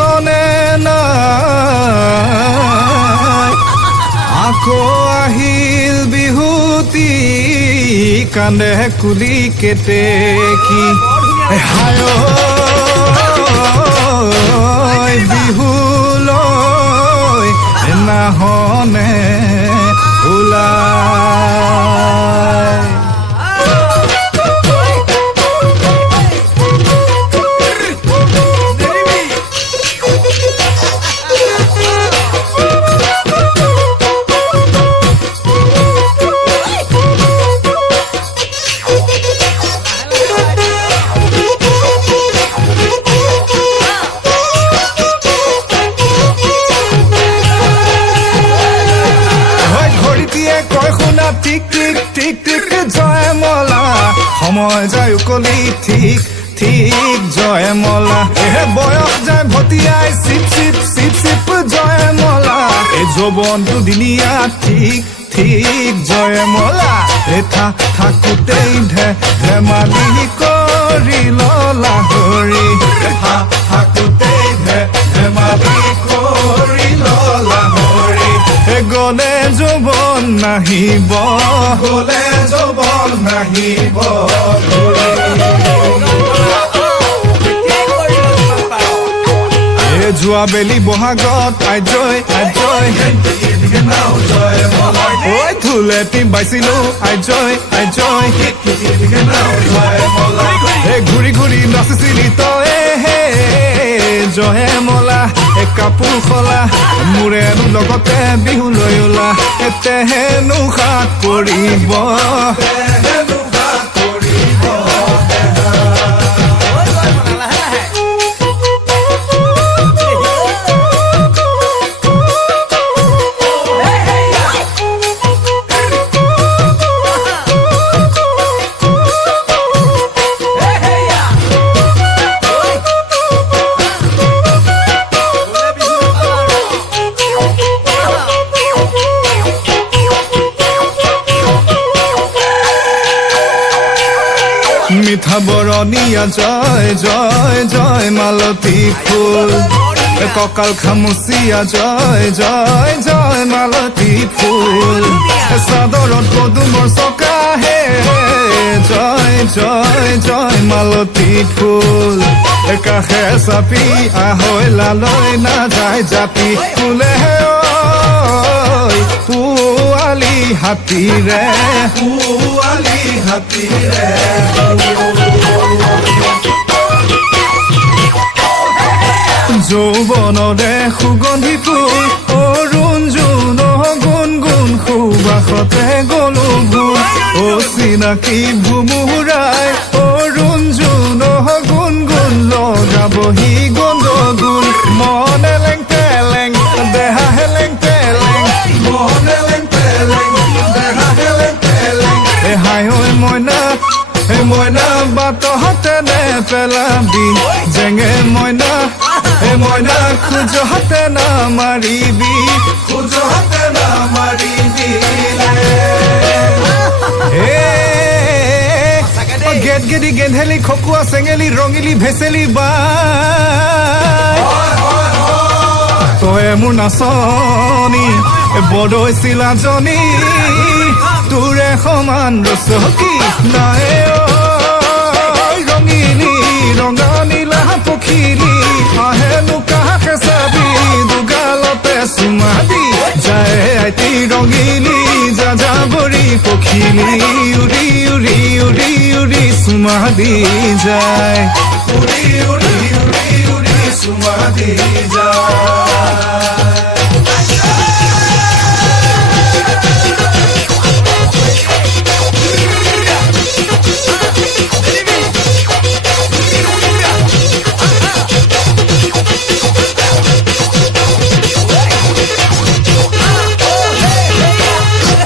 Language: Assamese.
চনে নাই আকৌ আহিল বিহুতি কান্দে কুলি কেতেকী হায় বিহুলৈ নাহনে ওলাই টিক টিক টিক টিক জয় মলা সময় যায় উকলি ঠিক ঠিক জয় মলা এহে বয়স যায় ভতিয়াই চিপ চিপ চিপ চিপ জয় মলা এই যৌৱনটো দিনীয়া ঠিক ঠিক জয় মলা এঠা থাকোতেই ধেমালি কৰি ললা হৰি এঠা থাকোতেই ধেমালি কৰি ললা হৰি গলে যৌৱন নাহিব গলে যৌৱন নাহিব যোৱা বেলি বহাগত আইজয় আইজয় ঐ থুলেটি বাইছিলো আইজয় আইজয় ঘূৰি ঘূৰি নাচিছিলি তই হে জয়ে মলা কাপোৰ খলা মোৰে লগতে বিহু লৈ ওলা তেহেনো সাত কৰিব মিঠা বৰণীয়া জয় জয় জয় মালতী ফুল কঁকাল খামুচিয়া জয় জয় জয় মালতী ফুল চাদৰত পদুমৰ চকা হে জয় জয় জয় মালতী ফুল কাষে চাপি আহৈ লালৈ নাযায় জাপি ফুলে পুৱালি হাতীৰে পুৱালি হাতীৰে যৌৱনৰে সুগন্ধি ফুল অৰুণ জোন গুণ গুণ সুবাসতে গলো গুণ অচিনাকি ভুমুৰাই অৰুণ জোন গুণ গুণ লগাবহি গন্ধ গুণ মনে লেং তেলেং দেহা হেলেং তেলেং মনে লেং তেলেং দেহা হেলেং তেলেং হাই ঐ মইনা মইনা বাটহতে নেপেলাবি জেঙে মইনা মইনা খোজহতে নামাৰিবি খোজহতে নামাৰিবি গেট গেদি গেন্ধেলি খকুৱা চেঙেলি ৰঙিলি ভেচেলি বাই তই মোৰ নাচনি বৰদৈ চিলাজনী তোৰে সমান ৰচকী নাই ৰঙিলি ৰঙা নীলা পখিলি আহে লুকাহে চাবি দুগালতে চুমা দি যায় আইতি ৰঙিলি যাযাবৰী পখিলি উৰি উৰি উৰি উৰি চুমা দি যায় উৰি উৰি উৰি উৰি চুমা দি যায়